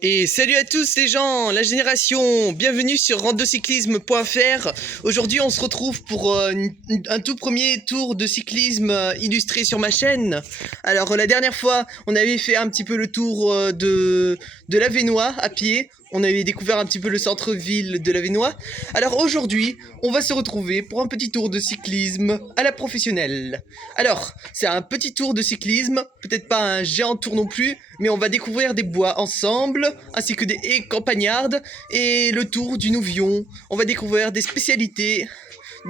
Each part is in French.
Et salut à tous les gens, la génération, bienvenue sur randocyclisme.fr. Aujourd'hui on se retrouve pour un tout premier tour de cyclisme illustré sur ma chaîne. Alors la dernière fois on avait fait un petit peu le tour de l'Avesnois à pied. On avait découvert un petit peu le centre-ville de l'Avesnois. Alors aujourd'hui, on va se retrouver pour un petit tour de cyclisme à la professionnelle. Alors, c'est un petit tour de cyclisme, peut-être pas un géant tour non plus, mais on va découvrir des bois ensemble, ainsi que des haies campagnardes et le tour du Nouvion. On va découvrir des spécialités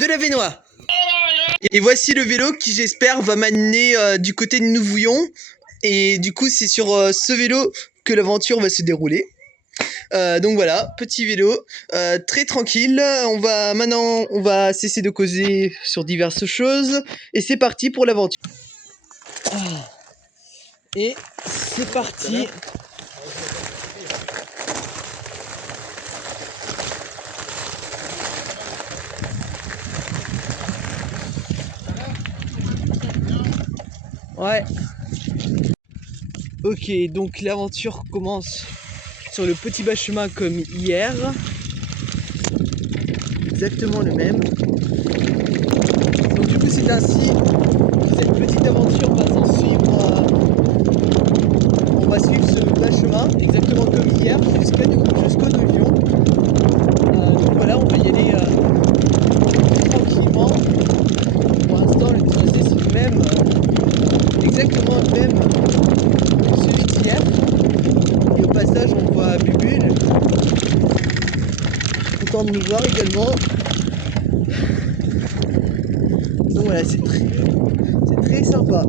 de l'Avesnois. Et voici le vélo qui, j'espère, va m'amener du côté de Nouvion. Et du coup, c'est sur ce vélo que l'aventure va se dérouler. Donc voilà, petit vélo, très tranquille. Maintenant, on va cesser de causer sur diverses choses. Et c'est parti pour l'aventure. Et c'est parti. Ouais. Ok, donc l'aventure commence sur le petit bas chemin comme hier. Exactement le même. Donc du coup c'est ainsi que cette petite aventure va s'en suivre. On va suivre ce bas chemin exactement comme hier jusqu'au Nouvion. Donc voilà, on va y aller tranquillement. Pour l'instant le tracé c'est le même, exactement le même que celui d'hier. Et au passage on voit Bubule, content de nous voir également. Donc voilà, c'est très sympa.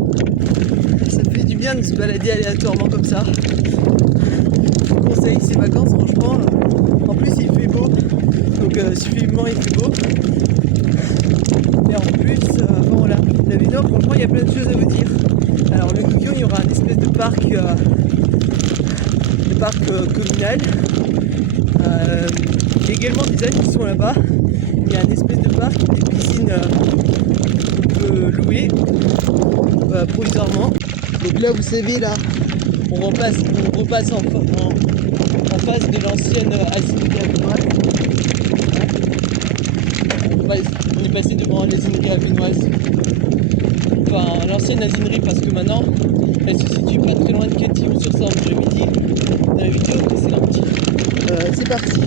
Ça fait du bien de se balader aléatoirement comme ça. Je vous conseille ces vacances, franchement. En plus il fait beau, donc suffisant il fait beau. Et en plus, enfin voilà, l'Avesnois, franchement il y a plein de choses à vous dire. Alors le Nouvion, il y aura un espèce de parc, communal. Il y a également des amis qui sont là-bas. Il y a un espèce de parc, des piscines qu'on peut louer provisoirement. Donc là vous savez là, on repasse en face de l'ancienne azinerie avinoise. On est passé devant l'azinerie avinoise. Enfin l'ancienne azinerie parce que maintenant elle se situe pas très loin de Cantillon sur Sambre, j'avais dit dans la vidéo précédente. C'est parti.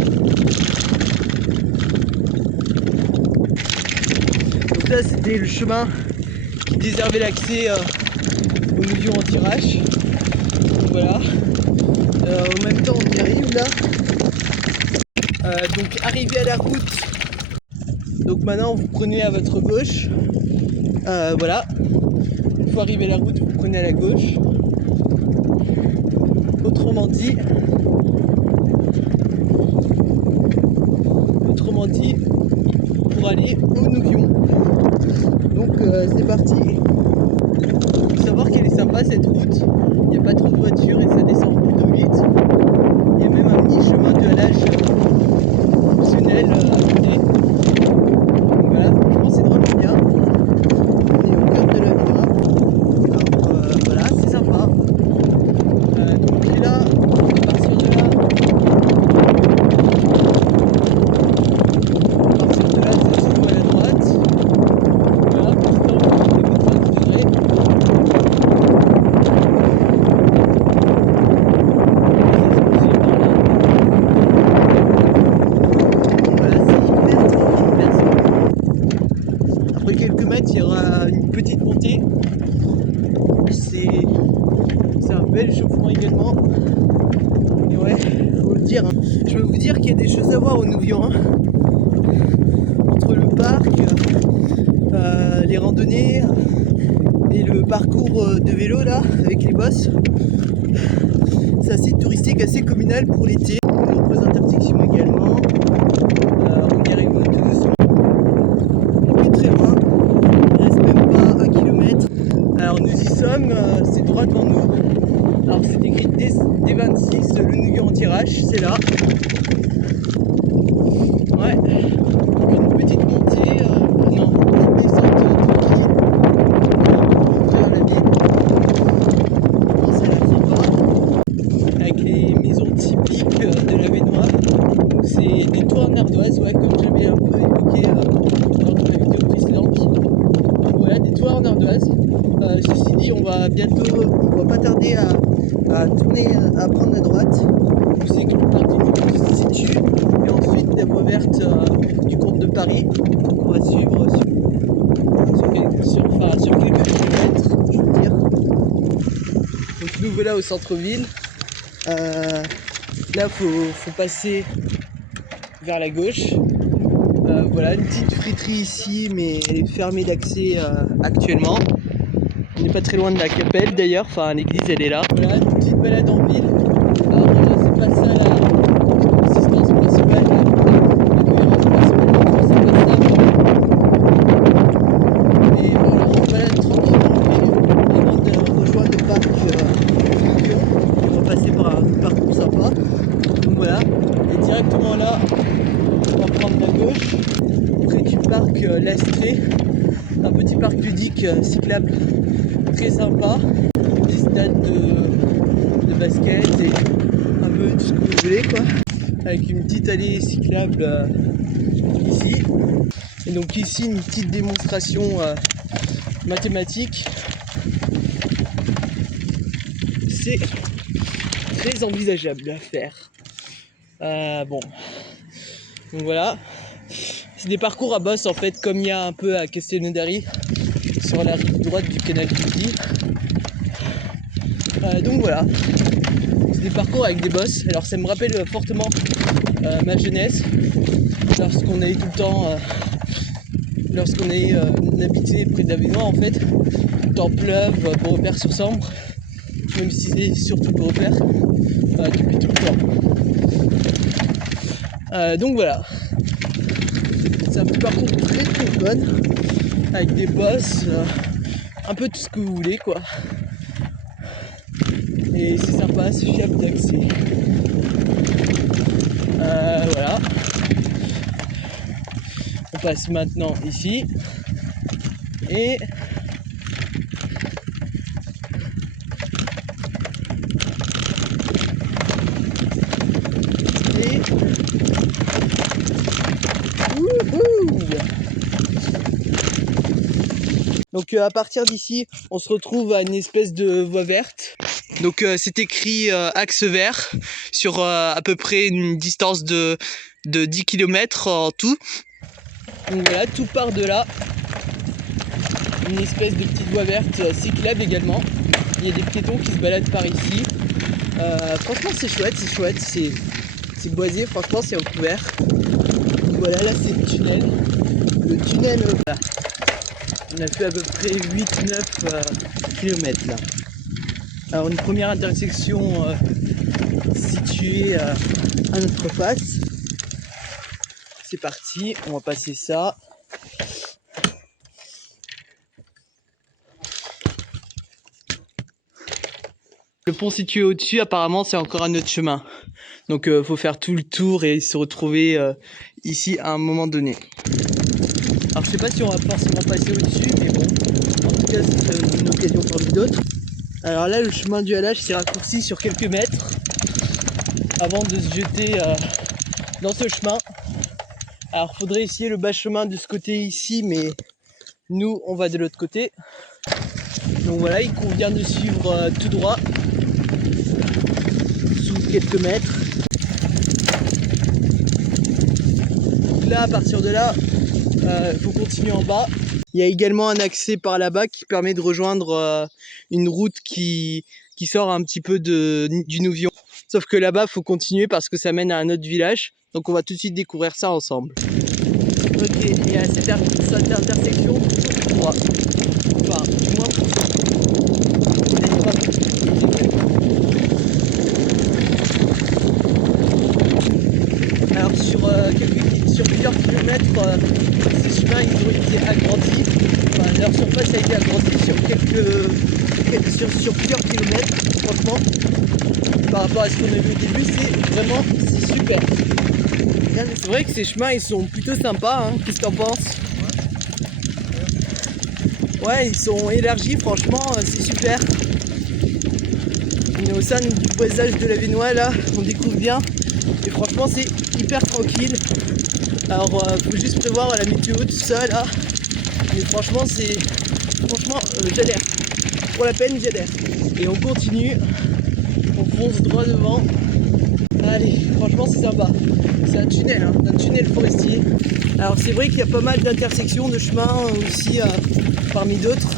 Donc là c'était le chemin qui déservait l'accès au Nouvion anti-rache. Donc voilà. En même temps on y arrive là. Donc arrivé à la route. Donc maintenant vous prenez à votre gauche. Voilà. Une fois arrivé à la route, vous prenez à la gauche. Autrement dit, pour aller au Nouvion. Donc c'est parti. Il faut savoir qu'elle est sympa cette route. Il n'y a pas trop de voitures et ça descend plutôt vite. Il y a même un mini chemin de halage optionnel à côté. Donc voilà, franchement c'est drôlement bien. On est au cœur de l'Avesnois. Alors voilà, c'est sympa. Donc là, à partir de là, c'est tout à la droite. Voilà, pour l'instant, on est des bonnes degrés. Voilà, c'est hyper tranquille, merci. Après quelques mètres, il y aura une petite montée. C'est un bel échauffement également. Et ouais, faut le dire. Je peux vous dire qu'il y a des choses à voir au Nouvion. Entre le parc, les randonnées et le parcours de vélo là, avec les bosses. C'est un site touristique assez communal pour l'été. De nombreuses intersections également. On y arrive tout doucement. On est plus très loin. Il reste même pas 1 km. Alors nous y sommes, c'est droit devant nous. Alors c'est écrit D26, le Nouvion anti-rache, c'est là. Ouais. Donc une petite montée, non, une descente tranquille. Pour ouvrir la ville. Bon, ça a l'air sympa. Avec les maison typique de la Vénois. C'est des tours en ardoise, ouais, comme j'avais un peu évoqué lors de ma vidéo précédente. Donc voilà, des toits en ardoise. Ceci dit, on va pas tarder à tourner, à prendre la droite. On sait que le parc du Nico se situe. Et ensuite, la voie verte du Comte de Paris. On va suivre sur quelques kilomètres, je veux dire. Donc nous voilà au centre-ville. Là, faut passer vers la gauche. Voilà, une petite friterie ici, mais elle est fermée d'accès actuellement. On n'est pas très loin de la Capelle d'ailleurs, enfin l'église elle est là. Voilà, une petite balade en ville. Alors c'est pas ça la consistance principale, la cohérence principale, c'est pas ça. Et voilà, on se balade tranquillement en ville avant de rejoindre le parc Lyon. On va passer par un parcours sympa. Donc voilà, et directement là, on va prendre la gauche, près du parc L'Astrée, un petit parc ludique cyclable très sympa, des stades de basket et un peu tout ce que vous voulez quoi, avec une petite allée cyclable ici. Et donc ici une petite démonstration mathématique. C'est très envisageable à faire. Bon, donc voilà, c'est des parcours à bosse en fait, comme il y a un peu à Castelnaudary sur la rive droite du canal du Midi. Donc voilà, c'est des parcours avec des bosses. Alors ça me rappelle fortement ma jeunesse, lorsqu'on allait tout le temps, lorsqu'on habitait près de la Vénois en fait, temps pleuve, Beaurepaire-sur-Sambre, même si c'est surtout Beaurepaire, depuis tout le temps. Donc voilà, c'est un petit parcours très très fun, avec des bosses, un peu tout ce que vous voulez quoi. Et c'est sympa, c'est fiable d'accès. Voilà. On passe maintenant ici. Et donc à partir d'ici, on se retrouve à une espèce de voie verte. Donc c'est écrit axe vert sur à peu près une distance de 10 km en tout. Donc voilà, tout part de là. Une espèce de petite voie verte cyclable également. Il y a des piétons qui se baladent par ici. Franchement c'est chouette, c'est boisé, franchement c'est recouvert. Donc voilà, là c'est le tunnel. Le tunnel, voilà. On a fait à peu près 8-9 km là. Alors une première intersection située à notre face. C'est parti, on va passer ça. Le pont situé au-dessus, apparemment c'est encore un autre chemin. Donc faut faire tout le tour et se retrouver ici à un moment donné. Alors je sais pas si on va forcément passer au-dessus, mais bon, en tout cas c'est une occasion parmi d'autres. Alors là le chemin du halage s'est raccourci sur quelques mètres avant de se jeter dans ce chemin. Alors faudrait essayer le bas chemin de ce côté ici, mais nous on va de l'autre côté. Donc voilà, il convient de suivre tout droit sous quelques mètres. Là à partir de là, faut continuer en bas. Il y a également un accès par là-bas qui permet de rejoindre une route qui sort un petit peu du Nouvion. Sauf que là-bas, faut continuer parce que ça mène à un autre village. Donc on va tout de suite découvrir ça ensemble. Ok, et à cette intersection, tout droit. Enfin, du moins pour ça. Alors sur plusieurs kilomètres, ces chemins ils ont été agrandis. Enfin, leur surface a été agrandie sur plusieurs kilomètres, franchement. Par rapport à ce qu'on a vu au début, c'est super. C'est vrai que ces chemins ils sont plutôt sympas, hein. Qu'est-ce que t'en penses? Ouais, ils sont élargis, franchement, c'est super. est au sein du boisage de la Vénois là, on découvre bien. Et franchement c'est hyper tranquille. Alors faut juste prévoir la météo, tout ça là. Mais franchement j'adhère. Pour la peine j'adhère. Et on continue. On fonce droit devant. Allez, franchement c'est sympa. C'est un tunnel, hein, un tunnel forestier. Alors c'est vrai qu'il y a pas mal d'intersections de chemins aussi parmi d'autres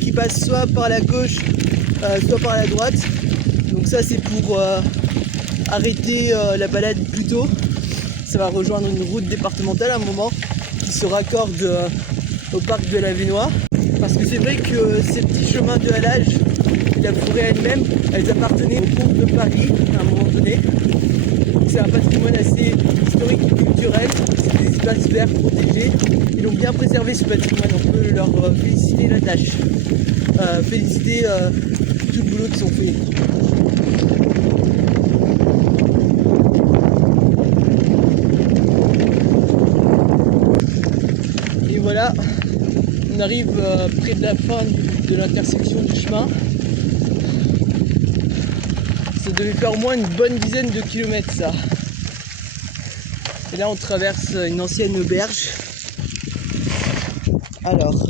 qui passent soit par la gauche, soit par la droite. Donc ça c'est pour arrêter la balade plus tôt. Ça va rejoindre une route départementale à un moment qui se raccorde au parc de la Vénois. Parce que c'est vrai que ces petits chemins de halage, la forêt elle-même, elles appartenaient au comte de Paris à un moment donné. C'est un patrimoine assez historique et culturel, c'est des espaces verts protégés. Ils ont bien préservé ce patrimoine, on peut leur féliciter la tâche, féliciter tout le boulot qu'ils ont fait. Et voilà, on arrive près de la fin de l'intersection du chemin. Ça devait faire au moins une bonne dizaine de kilomètres ça. Et là on traverse une ancienne auberge. Alors,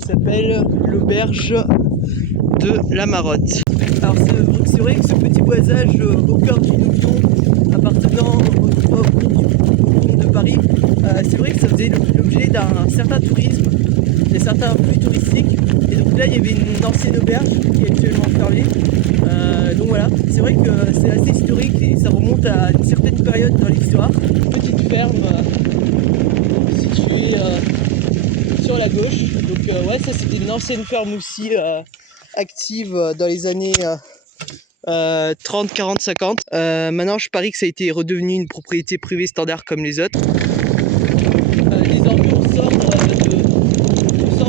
ça s'appelle l'auberge de la Marotte. Alors c'est vrai que ce petit boisage au cœur du Nouvion appartenant au comte de Paris, c'est vrai que ça faisait l'objet d'un certain tourisme, d'un certain flux touristique. Et donc là il y avait une ancienne auberge qui est actuellement fermée. Donc voilà, c'est vrai que c'est assez historique et ça remonte à une certaine période dans l'histoire. Petite ferme située sur la gauche. Donc ouais, ça c'était une ancienne ferme aussi active dans les années 30, 40, 50. Maintenant je parie que ça a été redevenu une propriété privée standard comme les autres. Désormais on sort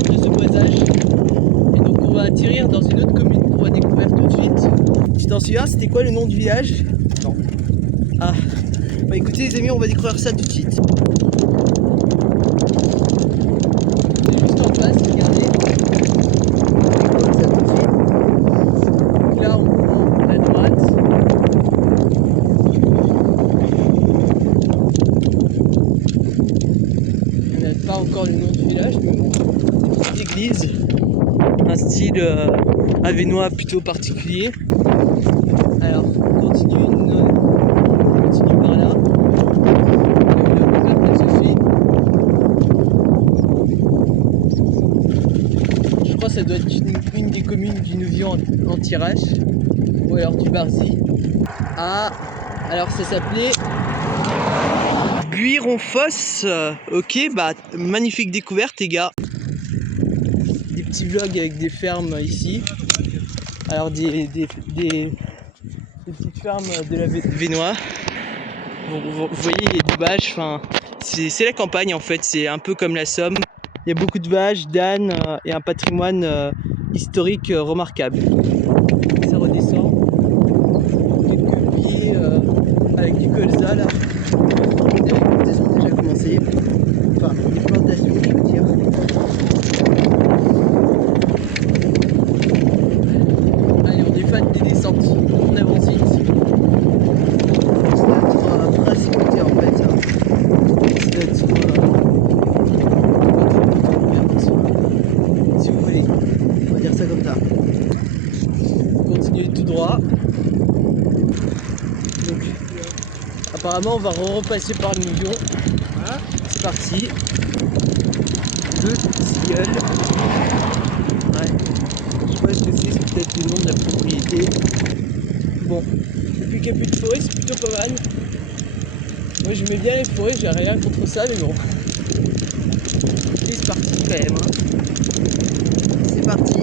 de ce boisage. Et donc on va atterrir dans une autre commune qu'on va découvrir tout de suite. Tu t'en souviens, c'était quoi le nom du village? Non. Ah, bah écoutez les amis, on va découvrir ça tout de suite. C'est juste en face, regardez. On va découvrir ça tout de suite. Donc là on prend la droite. On n'a pas encore le nom du village, mais bon. Une petite église. Un style avénois plutôt particulier. Alors on continue par là. Je crois que ça doit être une des communes du Nouvion en tirage. Ou alors du Barzy. Ah, alors ça s'appelait Buiron-Fosse. Ok, bah magnifique découverte les gars. Des petits vlogs avec des fermes ici. Alors des petites fermes de la Vénois. Vous voyez, il y a des vaches, enfin, c'est la campagne en fait, c'est un peu comme la Somme. Il y a beaucoup de vaches, d'ânes et un patrimoine historique remarquable. Ça redescend. Quelques pieds avec du colza là. Les plantations ont déjà commencé. Enfin, les plantations, je veux dire. Allez, on défate des descentes. On avance vite. C'est notre principauté en fait. C'est notre si vous voulez. On va dire ça comme ça. On continue tout droit. Donc, apparemment, on va repasser par le Nouvion. C'est parti. Le Tilleul. Ouais. Je sais pas ce que c'est peut-être le nom de la propriété. Bon, depuis qu'il n'y a plus de forêt, c'est plutôt pas mal. Moi j'aimais bien les forêts, j'ai rien contre ça, mais bon. Et c'est parti quand même. Hein. C'est parti.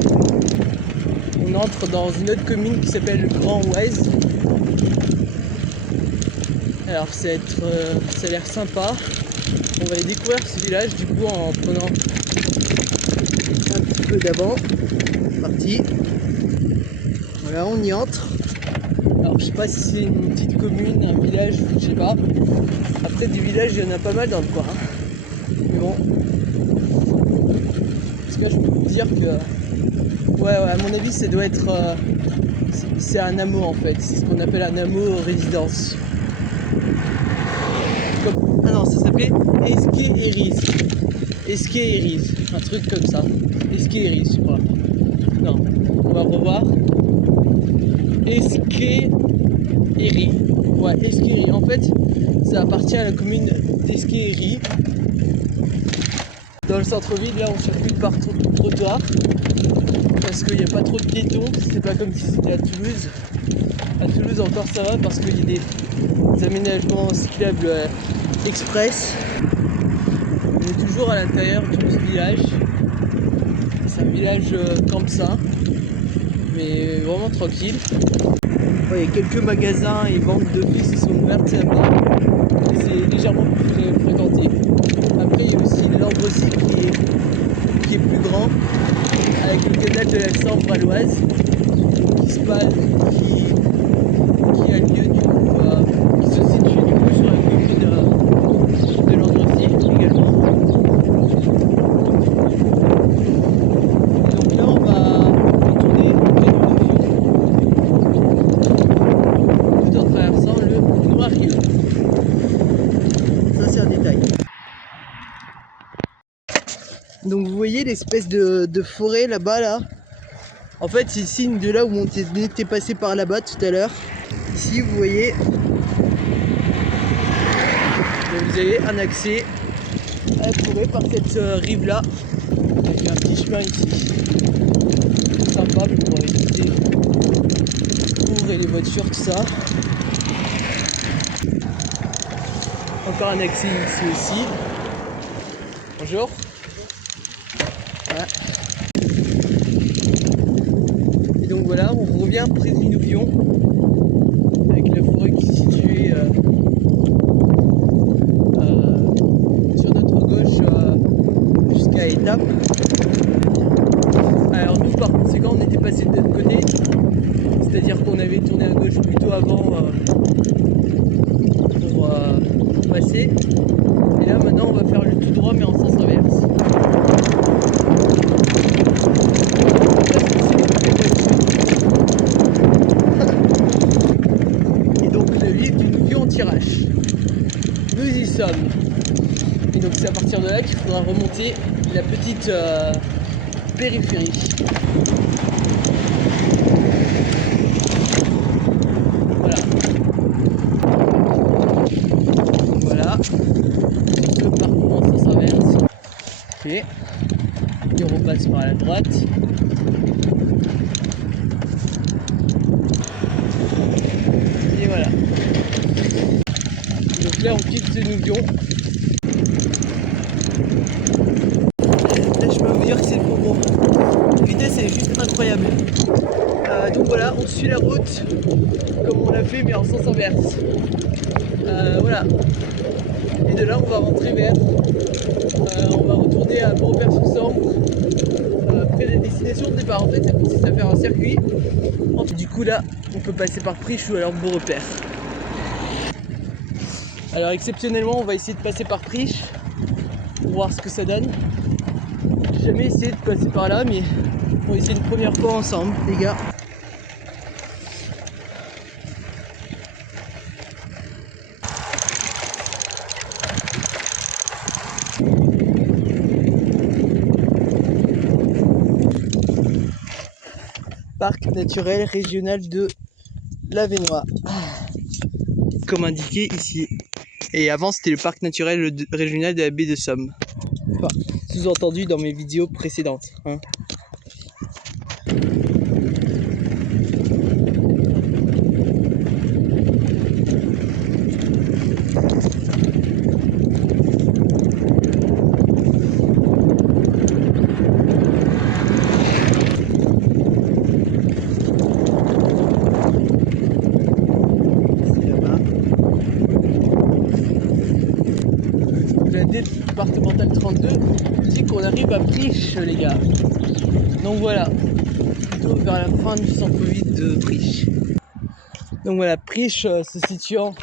On entre dans une autre commune qui s'appelle le Grand Ouez. Alors ça a l'air sympa. On va aller découvrir ce village du coup en prenant un petit peu d'avant. C'est parti. Voilà, on y entre. Alors je sais pas si c'est une petite commune, un village, je sais pas. Après des villages, il y en a pas mal dans le coin. Mais bon. En tout cas, je peux vous dire que Ouais, à mon avis, ça doit être... c'est un hameau en fait, c'est ce qu'on appelle un hameau résidence. Ah non, ça s'appelait Esqué-Eris. Esqué-Eris, un truc comme ça. Esqué-Eris, je crois. Non, on va revoir. Esqué-Eris. Ouais, Esqué-Eris. En fait, ça appartient à la commune d'Esqué-Eris. Dans le centre-ville, là, on circule par trottoir. Parce qu'il n'y a pas trop de piétons. C'est pas comme si c'était à Toulouse. À Toulouse, encore ça va parce qu'il y a des aménagements cyclables express. On est toujours à l'intérieur du petit village. C'est un village comme ça, mais vraiment tranquille. Ouais, il y a quelques magasins et banques d'office qui sont ouvertes là-bas. C'est légèrement plus fréquenté. Après, il y a aussi l'Ambre-Aussi qui est plus grand, avec le canal de la Sambre à l'Oise, qui se passe, qui a lieu du coup, qui se situe du coup sur la commune de l'Ambre-Aussi également. Donc là, on va retourner près de Noyon, tout en traversant le Noirieux. Ça, c'est un détail. Donc vous voyez l'espèce de forêt là-bas là. En fait c'est le signe de là où on était passé par là-bas tout à l'heure. Ici vous voyez. Donc, vous avez un accès à la forêt par cette rive là. Avec un petit chemin ici. Sympa pour éviter les cours et les voitures, tout ça. Encore un accès ici aussi. Bonjour. Et donc voilà, on revient près de Nouvion avec la forêt qui est située sur notre gauche jusqu'à Étapes. Alors nous par conséquent on était passé de l'autre côté, c'est-à-dire qu'on avait tourné à gauche plutôt avant pour passer. Et là maintenant on va faire le tout droit mais en sens inverse. Tirage. Nous y sommes. Et donc c'est à partir de là qu'il faudra remonter la petite périphérie. Voilà. Voilà. Le parcours en sens inverse. Ok. Et on repasse par la droite. Et voilà. Donc là on quitte Nouvion. Là je peux vous dire que c'est le bon mot. La vitesse est juste incroyable. Donc voilà, on suit la route comme on l'a fait mais en sens inverse. Voilà. Et de là on va rentrer vers. On va retourner à Beaurepaire-sur-Sambre. Près des destinations de départ. En fait ça consiste à faire un circuit. Du coup là on peut passer par Priche ou alors Beaurepaire. Alors exceptionnellement on va essayer de passer par Priche pour voir ce que ça donne. J'ai jamais essayé de passer par là mais on va essayer une première fois ensemble les gars. Parc naturel régional de l'Avesnois, comme indiqué ici. Et avant c'était le parc naturel régional de la baie de Somme. Enfin, sous-entendu dans mes vidéos précédentes. Hein. Départementale 32 dit qu'on arrive à Priche les gars. Donc voilà, plutôt vers la fin du centre-ville de Priche. Donc voilà, Priche se situant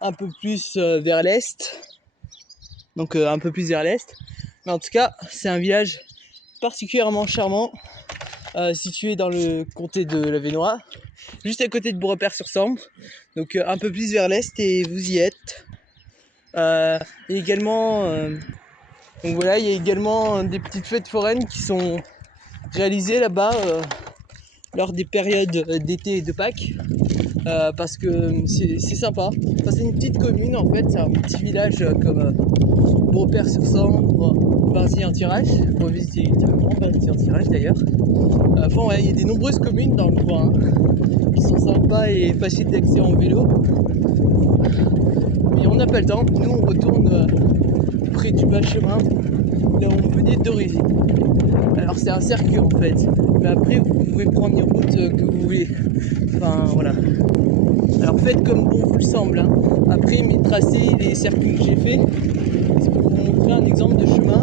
un peu plus vers l'est. Donc un peu plus vers l'est. Mais en tout cas, c'est un village particulièrement charmant situé dans le comté de Lavénois, juste à côté de Beaurepaire-sur-Sambre, donc un peu plus vers l'est et vous y êtes. Et également, donc voilà, il y a également des petites fêtes foraines qui sont réalisées là-bas lors des périodes d'été et de Pâques. Parce que c'est sympa. Enfin, c'est une petite commune en fait, c'est un petit village comme Beaurepaire-sur-Sambre, Barzy-en-Tirage, pour visiter évidemment Barzy-en-Tirage d'ailleurs. Enfin ouais, il y a des nombreuses communes dans le coin qui sont sympas et faciles d'accès en vélo. Mais on n'a pas le temps, nous on retourne près du bas chemin, là où on venait d'origine. Alors c'est un circuit en fait, mais après vous pouvez prendre les routes que vous voulez. Enfin voilà. Alors faites comme bon vous le semble. Hein. Après mes tracés, les circuits que j'ai fait, c'est pour vous montrer un exemple de chemin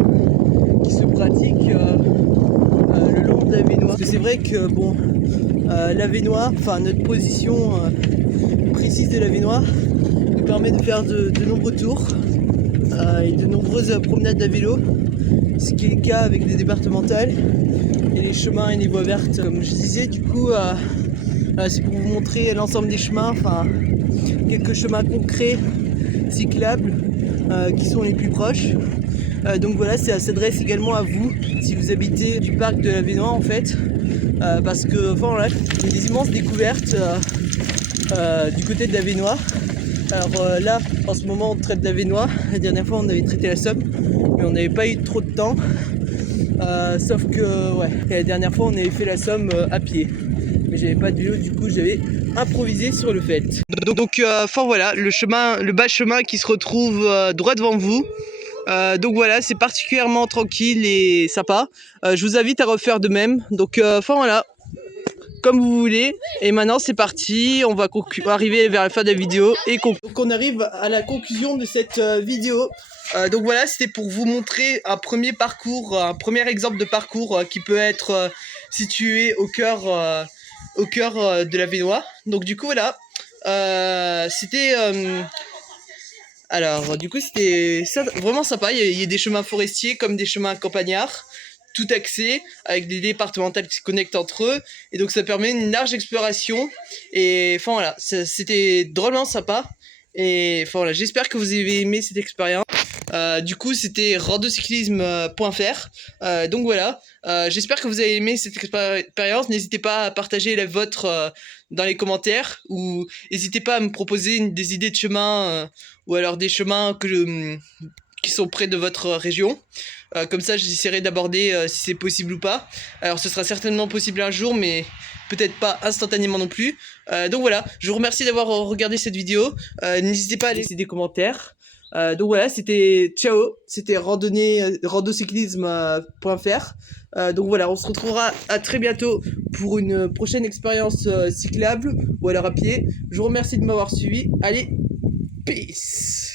qui se pratique le long de Lavénois. Parce que c'est vrai que bon, Lavénois, enfin notre position précise de Lavénois nous permet de faire de nombreux tours et de nombreuses promenades à vélo, ce qui est le cas avec les départementales et les chemins et les voies vertes. Comme je disais, du coup, c'est pour vous montrer l'ensemble des chemins, enfin quelques chemins concrets, cyclables, qui sont les plus proches. Donc voilà, ça s'adresse également à vous si vous habitez du parc de Lavénois en fait, parce que enfin voilà, il y a des immenses découvertes du côté de Lavénois. Alors là, en ce moment, on traite Lavénois. La dernière fois, on avait traité la Somme, mais on n'avait pas eu trop de temps. Sauf que, ouais, la dernière fois, on avait fait la Somme à pied. Mais j'avais pas de vélo, du coup, j'avais improvisé sur le fait. Donc, enfin voilà, le bas chemin qui se retrouve droit devant vous. Donc voilà, c'est particulièrement tranquille et sympa. Je vous invite à refaire de même. Donc, enfin voilà. Comme vous voulez, et maintenant c'est parti, on va arriver vers la fin de la vidéo et donc on arrive à la conclusion de cette vidéo. Donc voilà, c'était pour vous montrer un premier parcours, un premier exemple de parcours qui peut être situé au cœur de Lavénois. Donc du coup voilà, c'était alors du coup c'était vraiment sympa, il y a des chemins forestiers comme des chemins campagnards, tout axé avec des départementales qui se connectent entre eux, et donc ça permet une large exploration. Et enfin voilà, c'était drôlement sympa. Et enfin voilà, j'espère que vous avez aimé cette expérience. Du coup, c'était randocyclisme.fr. Donc voilà, j'espère que vous avez aimé cette expérience. N'hésitez pas à partager la vôtre dans les commentaires, ou n'hésitez pas à me proposer des idées de chemin ou alors des chemins qui sont près de votre région. Comme ça, j'essaierai d'aborder si c'est possible ou pas. Alors, ce sera certainement possible un jour, mais peut-être pas instantanément non plus. Donc voilà, je vous remercie d'avoir regardé cette vidéo. N'hésitez pas à laisser des commentaires. Donc voilà, c'était ciao, c'était randocyclisme.fr. Donc voilà, on se retrouvera à très bientôt pour une prochaine expérience cyclable ou alors à pied. Je vous remercie de m'avoir suivi. Allez, peace.